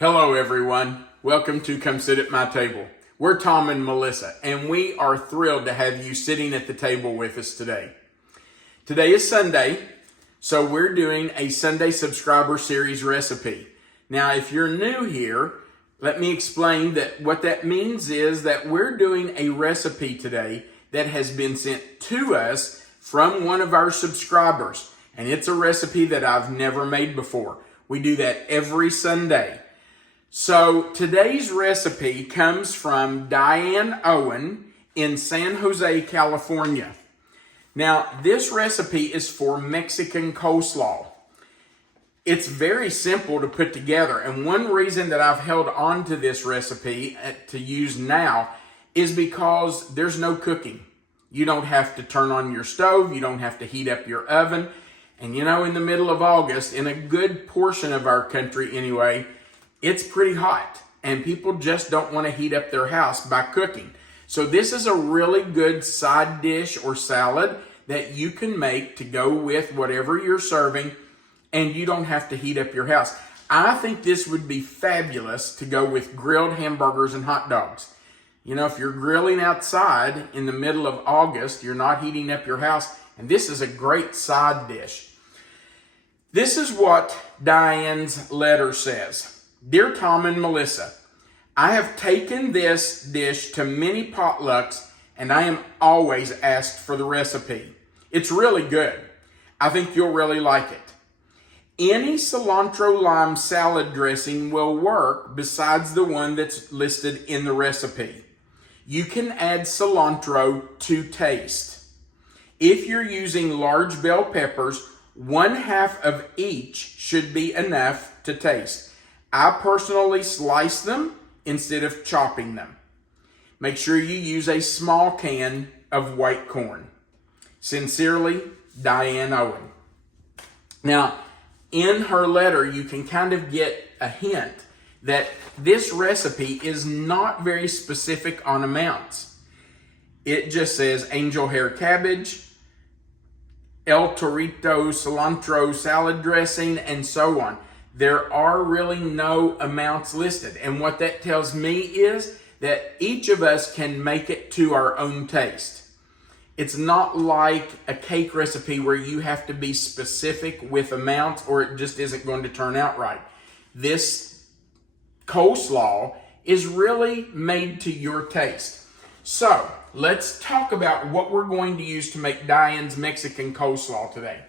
Hello everyone, welcome to Come Sit at My Table. We're Tom and Melissa, and we are thrilled to have you sitting at the table with us today. Today is Sunday, so we're doing a Sunday subscriber series recipe. Now, if you're new here, let me explain that what that means is that we're doing a recipe today that has been sent to us from one of our subscribers, and it's a recipe that I've never made before. We do that every Sunday. So today's recipe comes from Diane Owen in San Jose, California. Now, this recipe is for Mexican coleslaw. It's very simple to put together, and one reason that I've held on to this recipe to use now is because there's no cooking. You don't have to turn on your stove, you don't have to heat up your oven, and you know, in the middle of August, in a good portion of our country anyway, it's pretty hot, and people just don't want to heat up their house by cooking. So this is a really good side dish or salad that you can make to go with whatever you're serving, and you don't have to heat up your house. I think this would be fabulous to go with grilled hamburgers and hot dogs. You know, if you're grilling outside in the middle of August, you're not heating up your house, and this is a great side dish. This is what Diane's letter says. Dear Tom and Melissa, I have taken this dish to many potlucks and I am always asked for the recipe. It's really good. I think you'll really like it. Any cilantro lime salad dressing will work besides the one that's listed in the recipe. You can add cilantro to taste. If you're using large bell peppers, 1/2 of each should be enough to taste. I personally slice them instead of chopping them. Make sure you use a small can of white corn. Sincerely, Diane Owen. Now, in her letter, you can kind of get a hint that this recipe is not very specific on amounts. It just says Angel Hair Cabbage, El Torito cilantro salad dressing, and so on. There are really no amounts listed. And what that tells me is that each of us can make it to our own taste. It's not like a cake recipe where you have to be specific with amounts or it just isn't going to turn out right. This coleslaw is really made to your taste. So let's talk about what we're going to use to make Diane's Mexican coleslaw today.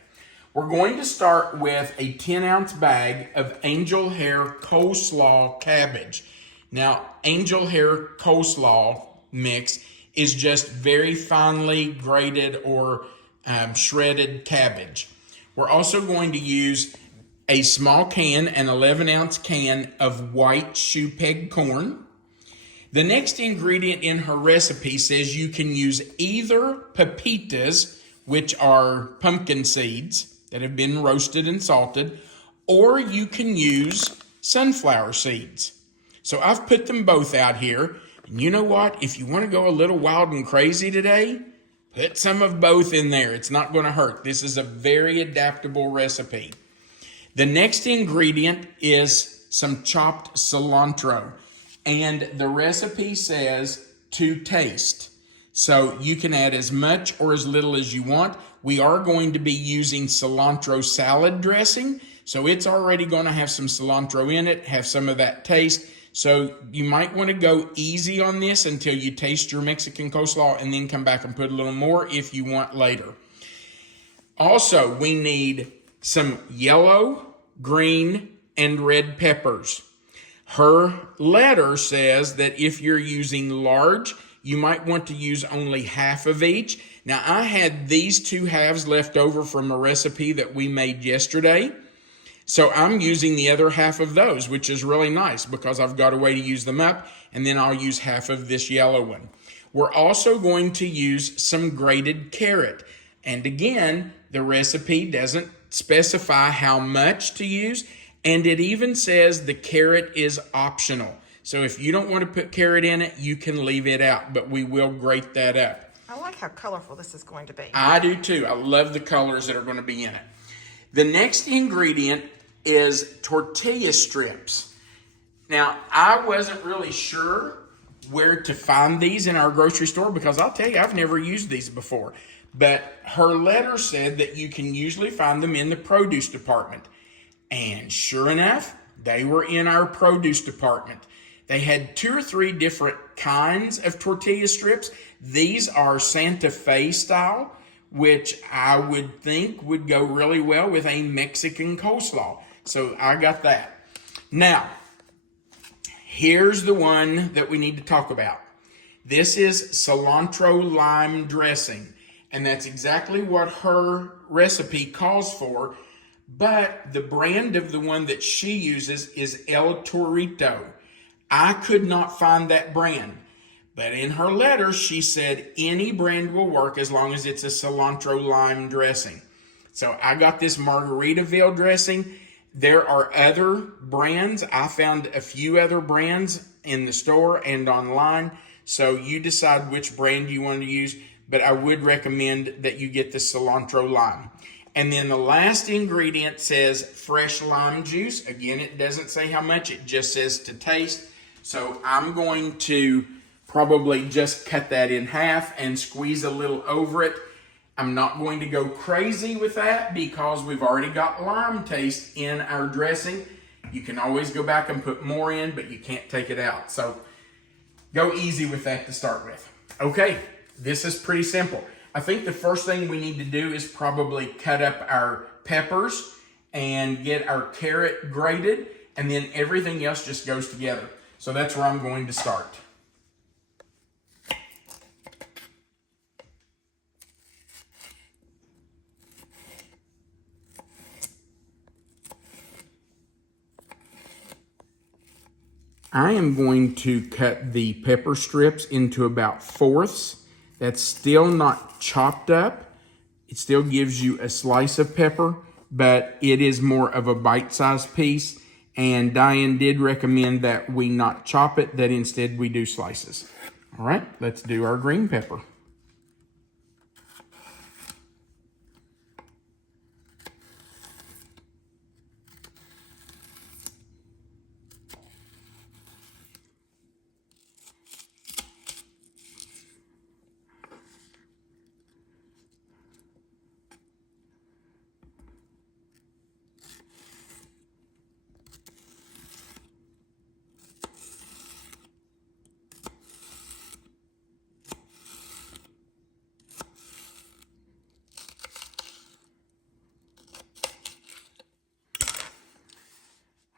We're going to start with a 10-ounce bag of Angel Hair Coleslaw cabbage. Now, Angel Hair Coleslaw mix is just very finely grated or shredded cabbage. We're also going to use a small can, an 11-ounce can of white shoe peg corn. The next ingredient in her recipe says you can use either pepitas, which are pumpkin seeds that have been roasted and salted, or you can use sunflower seeds. So I've put them both out here. And you know what? If you want to go a little wild and crazy today, put some of both in there. It's not going to hurt. This is a very adaptable recipe. The next ingredient is some chopped cilantro. And the recipe says to taste. So you can add as much or as little as you want. We are going to be using cilantro salad dressing. So it's already going to have some cilantro in it, have some of that taste. So you might want to go easy on this until you taste your Mexican coleslaw and then come back and put a little more if you want later. Also, we need some yellow, green, and red peppers. Her letter says that if you're using large, you might want to use only 1/2 of each. Now, I had these 2 halves left over from a recipe that we made yesterday. So I'm using the other 1/2 of those, which is really nice because I've got a way to use them up, and then I'll use 1/2 of this yellow one. We're also going to use some grated carrot. And again, the recipe doesn't specify how much to use, and it even says the carrot is optional. So if you don't want to put carrot in it, you can leave it out, but we will grate that up. I like how colorful this is going to be. I do too. I love the colors that are going to be in it. The next ingredient is tortilla strips. Now, I wasn't really sure where to find these in our grocery store because I'll tell you, I've never used these before. But her letter said that you can usually find them in the produce department. And sure enough, they were in our produce department. They had 2 or 3 different kinds of tortilla strips. These are Santa Fe style, which I would think would go really well with a Mexican coleslaw. So I got that. Now, here's the one that we need to talk about. This is cilantro lime dressing. And that's exactly what her recipe calls for. But the brand of the one that she uses is El Torito. I could not find that brand. But in her letter, she said any brand will work as long as it's a cilantro lime dressing. So I got this Margaritaville dressing. There are other brands. I found a few other brands in the store and online. So you decide which brand you want to use. But I would recommend that you get the cilantro lime. And then the last ingredient says fresh lime juice. Again, it doesn't say how much. It just says to taste. So I'm going to probably just cut that in half and squeeze a little over it. I'm not going to go crazy with that because we've already got lime taste in our dressing. You can always go back and put more in, but you can't take it out. So go easy with that to start with. Okay. This is pretty simple. I think the first thing we need to do is probably cut up our peppers and get our carrot grated, and then everything else just goes together. So that's where I'm going to start. I am going to cut the pepper strips into about 4ths. That's still not chopped up. It still gives you a slice of pepper, but it is more of a bite-sized piece. And Diane did recommend that we not chop it, that instead we do slices. All right, let's do our green pepper.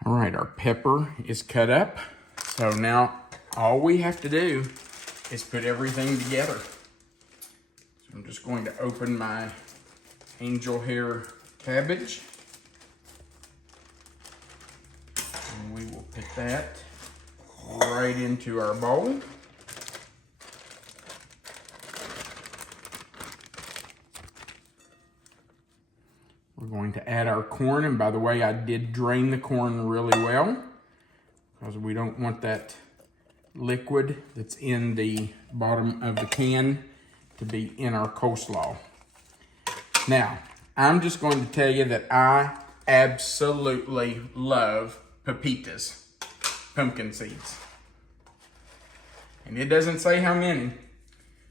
All right, our pepper is cut up. So now all we have to do is put everything together. So I'm just going to open my Angel Hair Cabbage. And we will put that right into our bowl. We're going to add our corn, and by the way, I did drain the corn really well because we don't want that liquid that's in the bottom of the can to be in our coleslaw. Now, I'm just going to tell you that I absolutely love pepitas, pumpkin seeds. And it doesn't say how many,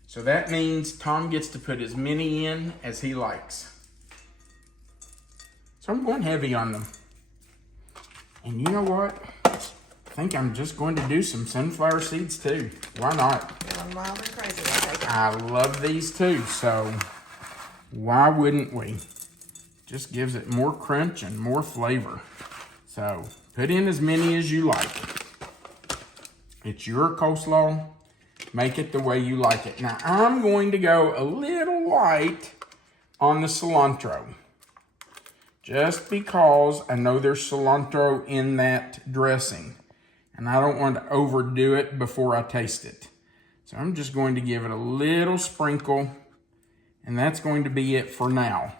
so that means Tom gets to put as many in as he likes. So I'm going heavy on them. And you know what? I think I'm just going to do some sunflower seeds too. Why not? Going wild and crazy. I'll take it. I love these too, so why wouldn't we? Just gives it more crunch and more flavor. So put in as many as you like. It's your coleslaw. Make it the way you like it. Now I'm going to go a little light on the cilantro. Just because I know there's cilantro in that dressing. And I don't want to overdo it before I taste it. So I'm just going to give it a little sprinkle. And that's going to be it for now.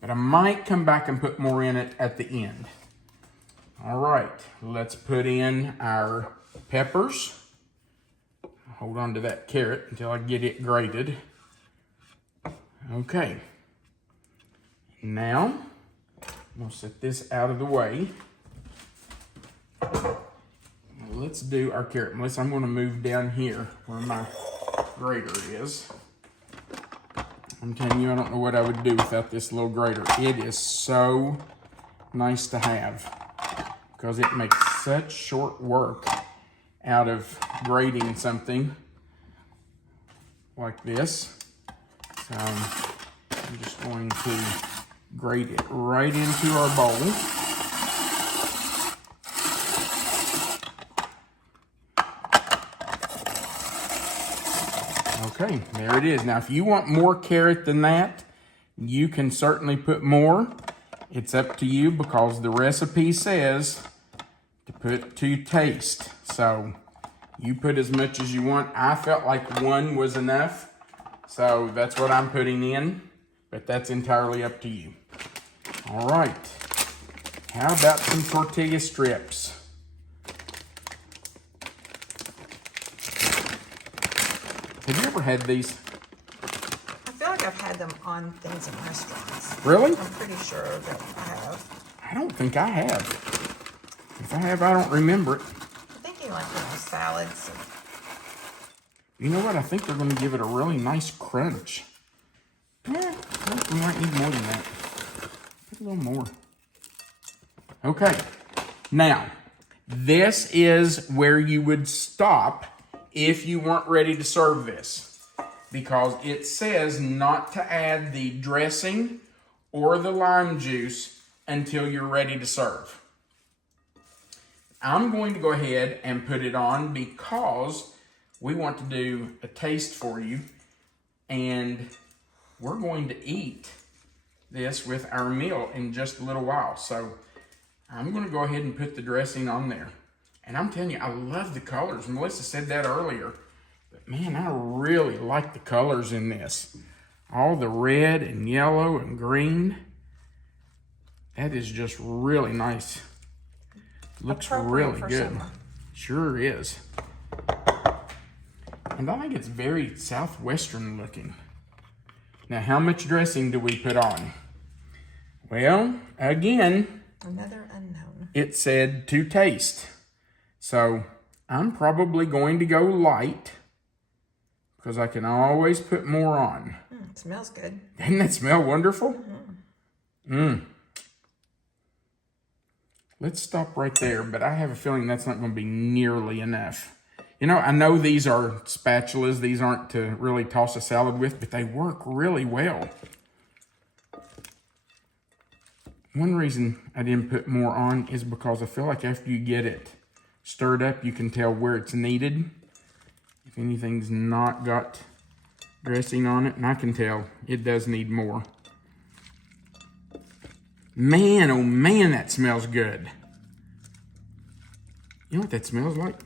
But I might come back and put more in it at the end. All right, let's put in our peppers. Hold on to that carrot until I get it grated. Okay. Now, I'm gonna set this out of the way. let's do our carrot. Melissa, I'm gonna move down here where my grater is. I'm telling you, I don't know what I would do without this little grater. It is so nice to have because it makes such short work out of grating something like this. So I'm just going to grate it right into our bowl. Okay, there it is. Now, if you want more carrot than that, you can certainly put more. It's up to you because the recipe says to put to taste. So you put as much as you want. I felt like one was enough, so that's what I'm putting in, but that's entirely up to you. All right, how about some tortilla strips? Have you ever had these? I feel like I've had them on things in restaurants. Really? I'm pretty sure that I have. I don't think I have. If I have, I don't remember it. I'm thinking like, salads. You know what? I think they're going to give it a really nice crunch. I think we might need more than that. Put a little more. Okay. Now, this is where you would stop if you weren't ready to serve this, because it says not to add the dressing or the lime juice until you're ready to serve. I'm going to go ahead and put it on because we want to do a taste for you, and we're going to eat this with our meal in just a little while. So I'm going to go ahead and put the dressing on there. And I'm telling you, I love the colors. Melissa said that earlier. But man, I really like the colors in this. All the red and yellow and green. That is just really nice. Looks really good. Summer. Sure is. And I think it's very southwestern looking. Now, how much dressing do we put on? Well, again, Another unknown. it said to taste. So I'm probably going to go light because I can always put more on. It smells good. Doesn't that smell wonderful? Let's stop right there, but I have a feeling that's not going to be nearly enough. You know, I know these are spatulas. These aren't to really toss a salad with, but they work really well. One reason I didn't put more on is because I feel like after you get it stirred up, you can tell where it's needed. If anything's not got dressing on it, and I can tell it does need more. Man, oh man, that smells good. You know what that smells like?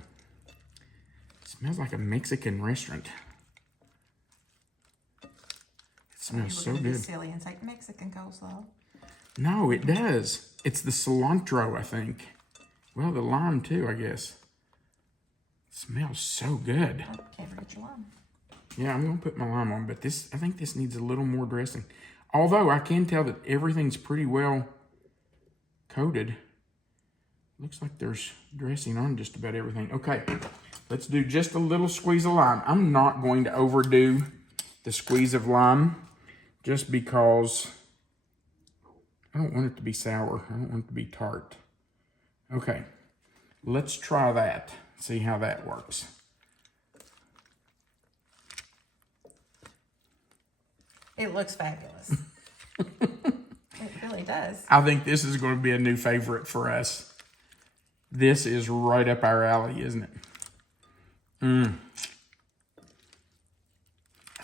It smells like a Mexican restaurant. It smells so good. Be silly and say Mexican coleslaw. No, it does. It's the cilantro, I think. Well, the lime too, I guess. It smells so good. Oh, can't forget your lime. Yeah, I'm gonna put my lime on, but I think this needs a little more dressing. Although I can tell that everything's pretty well coated. Looks like there's dressing on just about everything. Okay, let's do just a little squeeze of lime. I'm not going to overdo the squeeze of lime just because I don't want it to be sour. I don't want it to be tart. Okay, let's try that. See how that works. It looks fabulous. It really does. I think this is going to be a new favorite for us. This is right up our alley, isn't it? I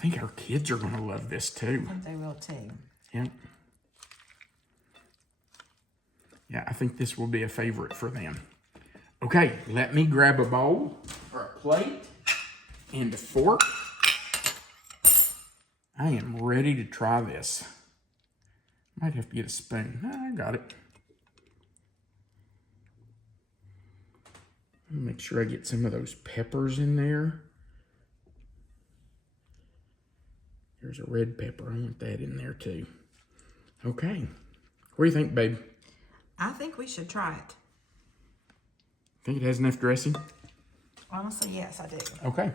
think our kids are going to love this too. I think they will too. Yep. Yeah, I think this will be a favorite for them. Okay, let me grab a bowl or a plate and a fork. I am ready to try this. Might have to get a spoon. I got it. Make sure I get some of those peppers in there. There's a red pepper. I want that in there too. Okay. What do you think, babe? I think we should try it. Think it has enough dressing? Honestly, yes, I do. Okay.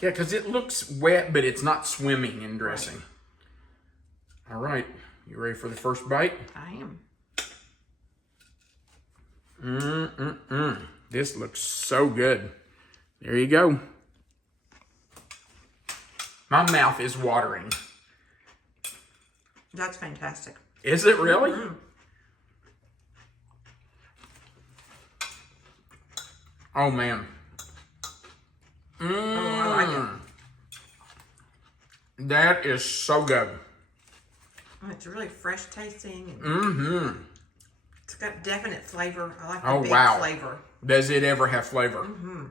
Yeah, because it looks wet, but it's not swimming in dressing. Right. All right. You ready for the first bite? I am. This looks so good. There you go. My mouth is watering. That's fantastic. Is it really? Mm-hmm. Oh, man. Oh, I like it. That is so good. It's really fresh tasting. Mm-hmm. It's got definite flavor. I like the big flavor. Does it ever have flavor? Mm-hmm.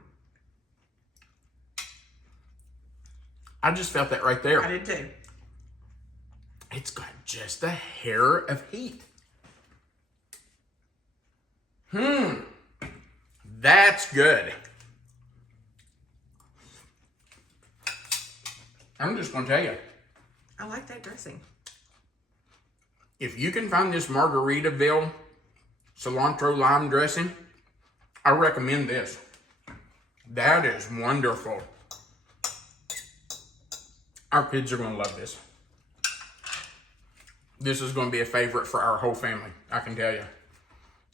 I just felt that right there. I did too. It's got just a hair of heat. That's good. I'm just going to tell you. I like that dressing. If you can find this Margaritaville cilantro lime dressing, I recommend this. That is wonderful. Our kids are going to love this. This is going to be a favorite for our whole family, I can tell you.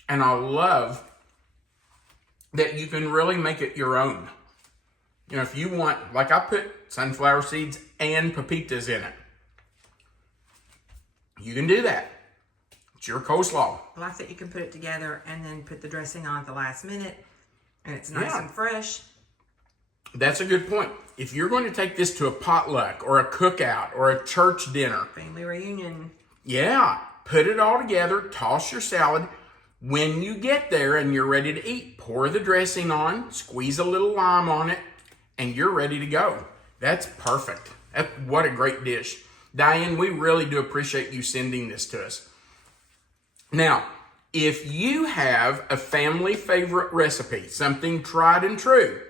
And I love that you can really make it your own. You know, if you want, like I put sunflower seeds and pepitas in it. You can do that. It's your coleslaw. I like that you can put it together and then put the dressing on at the last minute. And it's nice and fresh. That's a good point. If you're going to take this to a potluck or a cookout or a church dinner. Family reunion. Yeah. Put it all together. Toss your salad. When you get there and you're ready to eat, pour the dressing on. Squeeze a little lime on it. And you're ready to go. That's perfect. What a great dish. Diane, we really do appreciate you sending this to us. Now, if you have a family favorite recipe, something tried and true,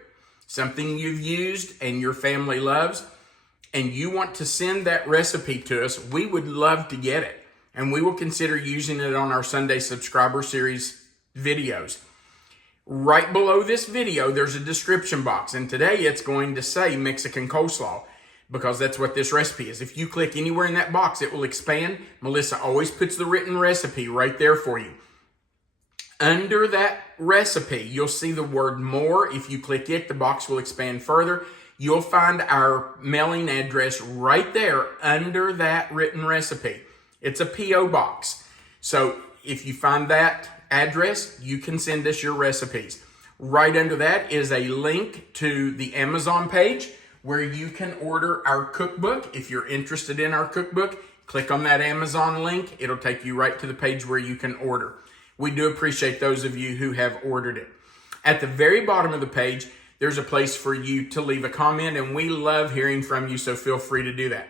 something you've used and your family loves, and you want to send that recipe to us, we would love to get it. And we will consider using it on our Sunday Subscriber Series videos. Right below this video, there's a description box. And today it's going to say Mexican coleslaw, because that's what this recipe is. If you click anywhere in that box, it will expand. Melissa always puts the written recipe right there for you. Under that recipe, you'll see the word more. If you click it, the box will expand further. You'll find our mailing address right there under that written recipe. It's a P.O. box. So if you find that address, you can send us your recipes. Right under that is a link to the Amazon page where you can order our cookbook. If you're interested in our cookbook, click on that Amazon link. It'll take you right to the page where you can order. We do appreciate those of you who have ordered it. At the very bottom of the page, there's a place for you to leave a comment, and we love hearing from you, so feel free to do that.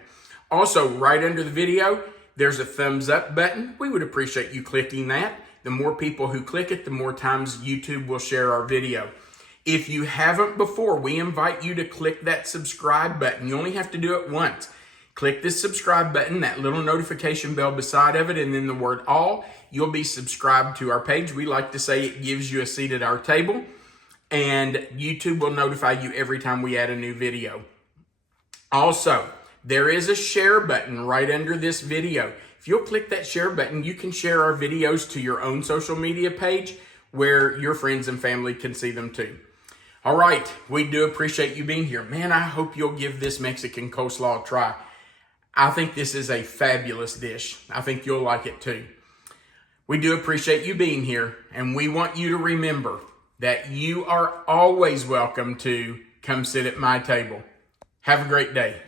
Also, right under the video, there's a thumbs up button. We would appreciate you clicking that. The more people who click it, the more times YouTube will share our video. If you haven't before, we invite you to click that subscribe button. You only have to do it once. Click this subscribe button, that little notification bell beside of it, and then the word all. You'll be subscribed to our page. We like to say it gives you a seat at our table, and YouTube will notify you every time we add a new video. Also, there is a share button right under this video. If you'll click that share button, you can share our videos to your own social media page where your friends and family can see them too. All right, we do appreciate you being here. Man, I hope you'll give this Mexican coleslaw a try. I think this is a fabulous dish. I think you'll like it too. We do appreciate you being here, and we want you to remember that you are always welcome to come sit at my table. Have a great day.